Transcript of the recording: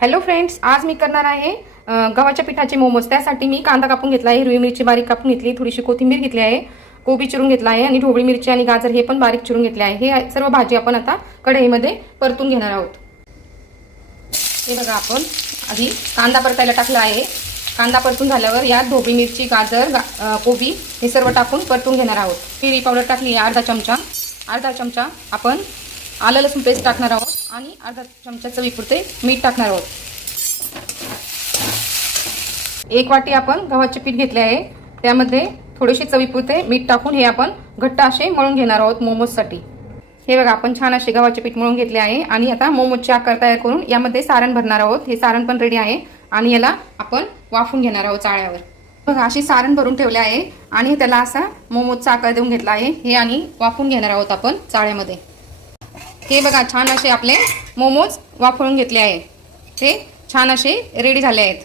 Hello friends, आज मी करणार आहे गव्हाच्या पिठाचे मोमोज। त्यासाठी मी कांदा कापून घेतला आहे, हिरवी मिरची बारीक कापून घेतली, थोडीशी कोथिंबीर घेतली आहे, कोबी चिरून घेतला आहे आणि ढोबळी मिरची आणि गाजर हे पण बारीक चिरून घेतले आहे। हे सर्व भाजी आपण आता कढईमध्ये परतून घेणार आहोत। हे बघा, आपण आधी कांदा परतायला टाकला आहे। कांदा परतून झाल्यावर यात ढोबळी मिरची, गाजर, कोबी हे सर्व टाकून परतून घेणार आहोत। मिरी पावडर टाकली आहे अर्धा चमचा आपण आलं लसूण पेस्ट टाकणार आहोत आणि अर्धा चमचा चवीपुरते मीठ टाकणार आहोत। 1 वाटी आपण गव्हाचे पीठ घेतले आहे, त्यामध्ये थोडेसे चवीपुरते मीठ टाकून हे आपण घट्ट असे मळून घेणार आहोत मोमोजसाठी। हे बघा, आपण छान असे गव्हाचे पीठ मळून घेतले आहे आणि आता मोमोजचे आकार तयार करून यामध्ये सारण भरणार आहोत। हे सारण पण रेडी आहे आणि याला आपण वाफून घेणार आहोत चाळ्यावर। बघा, अशी सारण भरून ठेवले आहे आणि त्याला असा मोमोजचा आकार देऊन घेतला आहे। हे आणि वाफून घेणार आहोत आपण चाळ्यामध्ये। हे बघा, छान असे आपले मोमोज वाफळून घेतले आहे, ते छान असे रेडी झाले आहेत।